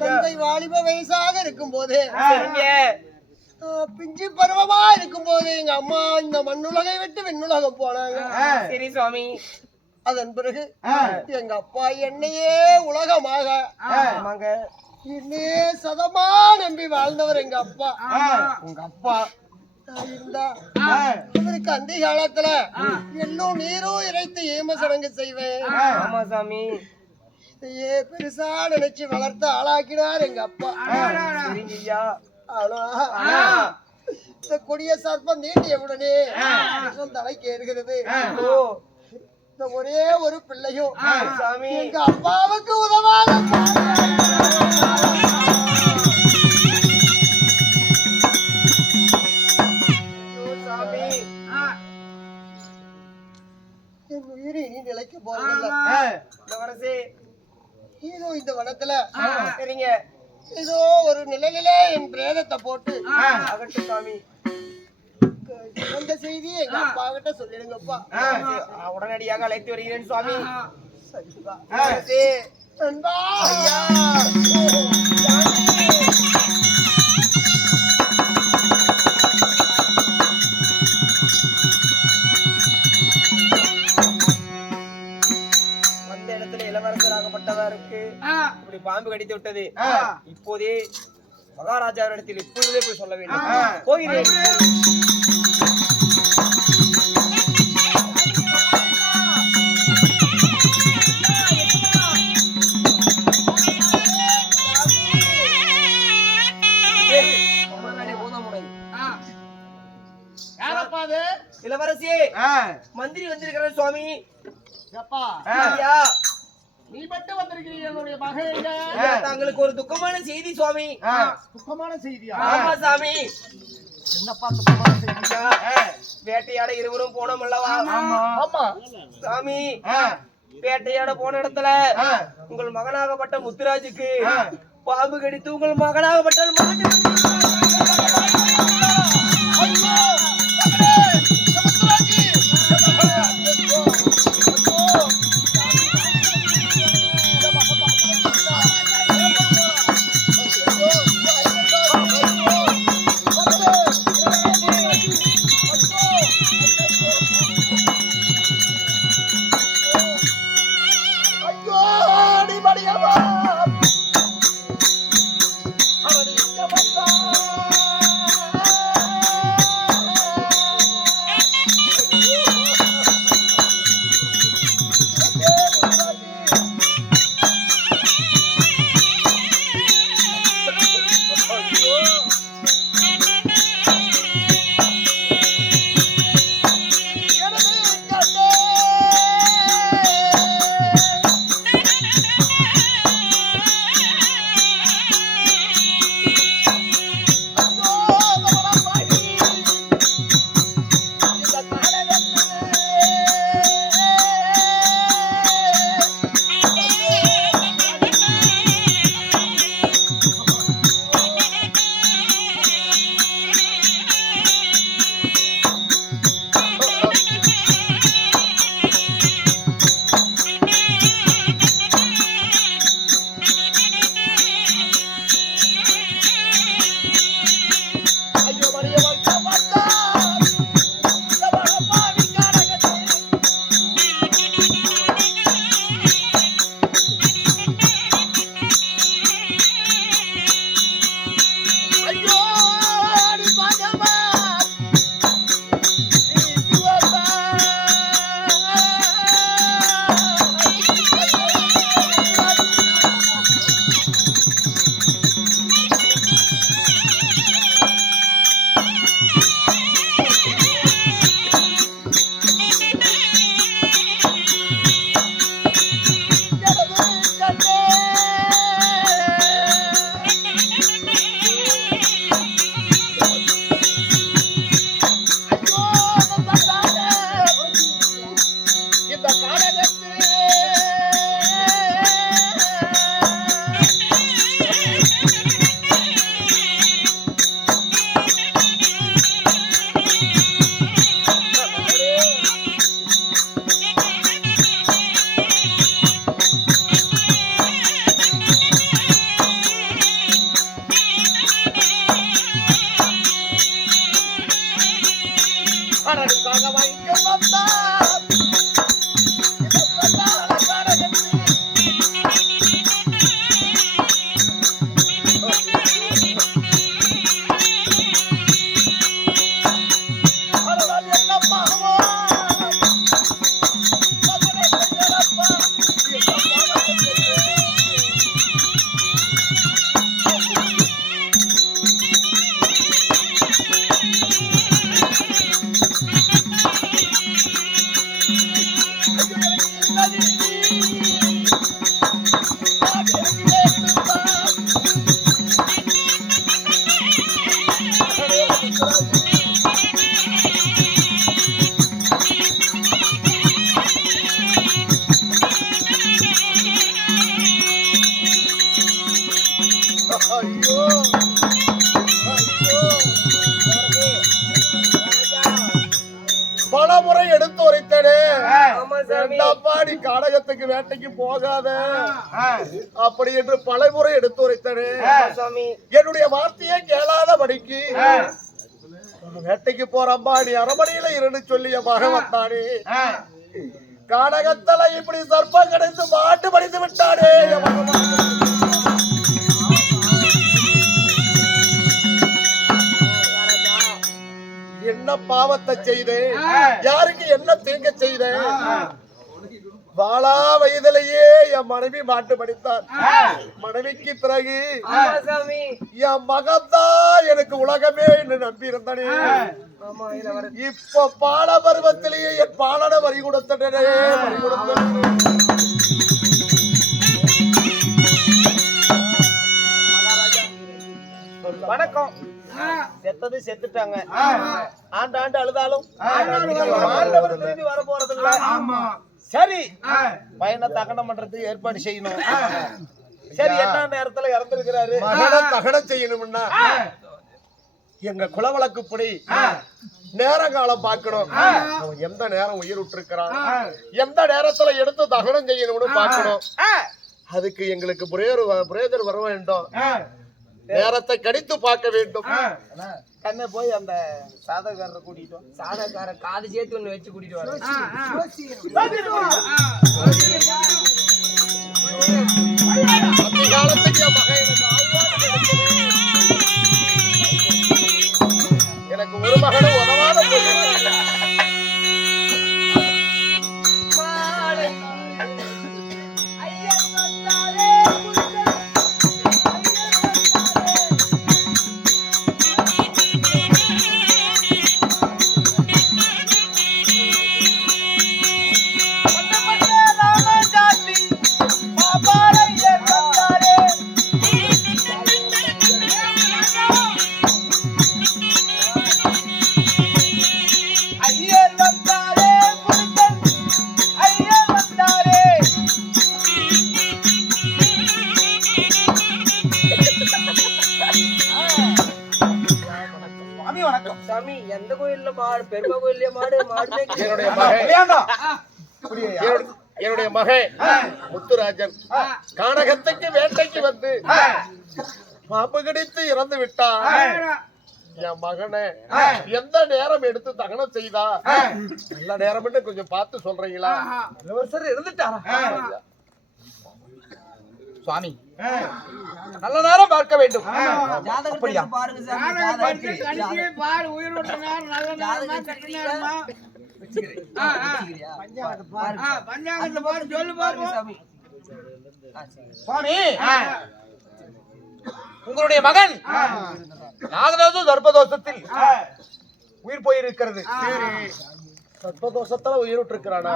தந்தை வாலிப வயசாக இருக்கும் போது பிஞ்சு பருவமா இருக்கும் போது எங்க அம்மா இந்த மண்ணுலகை விட்டு விண்ணுலகம் போனாங்க. சரி சுவாமி. அதன் பிறகு எங்க அப்பா என்னையே உலகமாக என்னையே சதமா நம்பி வாழ்ந்தவர் எங்க அப்பா. உங்க அப்பா இருந்தா அவருக்கு அந்த காலத்துல எள்ளும் நீரும் இறைத்து ஏம சடங்கு செய்வேன். ஆமா சாமி. இதையே பெருசா நினைச்சு வளர்த்து ஆளாக்கினார் எங்க அப்பா. ஆனா இந்த கொடிய சர்ப்பம் நீட்டிய உடனே தலைக்கு ஏறுகிறது. இந்த ஒரே ஒரு பிள்ளையும் சாமி எங்க அப்பாவுக்கு உதவாத சாமி என் உயிரை இனி நிலைக்க போறதில்லை. ஏதோ இந்த வனத்துல சரிங்க ஏதோ ஒரு நிலையில என் பிரேதத்தை போட்டு அகட்டு சாமி. அந்த செய்தி எங்க அப்பா கிட்ட சொல்லிடுங்கப்பா. உடனடியாக அழைத்து வருகிறேன் சுவாமி. அந்த இடத்துல இளவரசராகப்பட்டவருக்கு இப்படி பாம்பு கடித்து விட்டது. இப்போதே மகாராஜாவிடத்தில் இப்பொழுதே போய் சொல்ல வேண்டும். போகிறேன். இளவரசியே மந்திரி வந்திருக்கிற சுவாமி. நீ மட்டும் வந்திருக்கிறீங்க. என்னுடைய மகன் தங்களுக்கு ஒரு துக்கமான செய்தி சுவாமி. துக்கமான செய்தியா? ஆமா சாமி. என்னப்பா துக்கமான செய்தியா? வேட்டையாட இருவரும் போனோம் அல்லவா? ஆமா சாமி. வேட்டையாட போன இடத்துல உங்கள் மகனாகப்பட்ட முத்துராஜுக்கு பாம்பு கடித்து உங்கள் மகனாகப்பட்ட அவன் அரசாக வைக்க வந்தார் பலமுறை எடுத்து உரைத்தனே பாடி காடகத்துக்கு வேட்டைக்கு போகாத அப்படி என்று பலமுறை எடுத்து உரைத்தனே என்னுடைய வார்த்தையை கேளாதபடிக்கு வேட்டைக்கு போறம்பா நீ அரமனையில இருந்து சொல்லிய மகவத்தானே காடகத்தல இப்படி சர்ப்பம் கிடைத்து மாட்டு படித்து விட்டானே என்ன பாவத்தை செய்தேன் யாருக்கு என்ன தீங்க செய்தேன் வாழா வயதிலேயே என் மனைவி மாட்டு படித்தார் மனைவிக்கு பிறகு என் மகன்தான் எனக்கு உலகமே என்று நம்பி இருந்தனே இப்ப பால பருவத்திலேயே என் பாலன வரி கொடுத்தனே வரி கொடுத்த வணக்கம். செத்தது செத்துட்டாங்க. ஆண்டு அழுதாலும் திரும்பி வர போறது இல்ல. சரி, பையனை தகனம் பண்றதுக்கு ஏற்பாடு செய்யணும். சரி, என்ன நேரத்துல இறந்திருக்கிறாரு? தகனம் செய்யணும்னா எங்க குலவழக்குப்படி நேரங்காலம் பார்க்கணும். அவன் எந்த நேரம் உயிர் விட்டுருக்கிறான், எந்த நேரத்துல எடுத்து தகனம் செய்யணும்னு பார்க்கணும். அதுக்கு எங்களுக்கு பிரேதர் வர வேண்டும். நேரத்தை கணித்து பார்க்க வேண்டும். கண்ணை போய் அந்த சாதகாரரை கூட்டிட்டு சாதகார காது சேர்த்து ஒண்ணு வச்சு கூட்டிட்டு வர. எனக்கு ஒரு மகனும் உதவாத சாமி, எந்த கோயில்ல மாடு, பெருமா கோயில்ல மாடு மாடு என்னுடைய மகன் முத்துராஜன் கானகத்துக்கு வேட்டைக்கு வந்து பாம்பு கடித்து இறந்து விட்டான். என் மகனை எந்த நேரம் எடுத்து தகனம் செய்தா நல்ல நேரம் கொஞ்சம் பார்த்து சொல்றீங்களா? இளவரசர் இருந்துட்டாரா? சுவாமி, நல்ல நேரம் பார்க்க வேண்டும். அப்படியா? பாருங்க சாமி, சுவாமி, உங்களுடைய மகன் நாகதோஷ சர்ப்பதோஷத்தில் உயிர் போயிருக்கிறது. சர்ப்பதோஷத்துல உயிர் விட்டு இருக்கிறானா?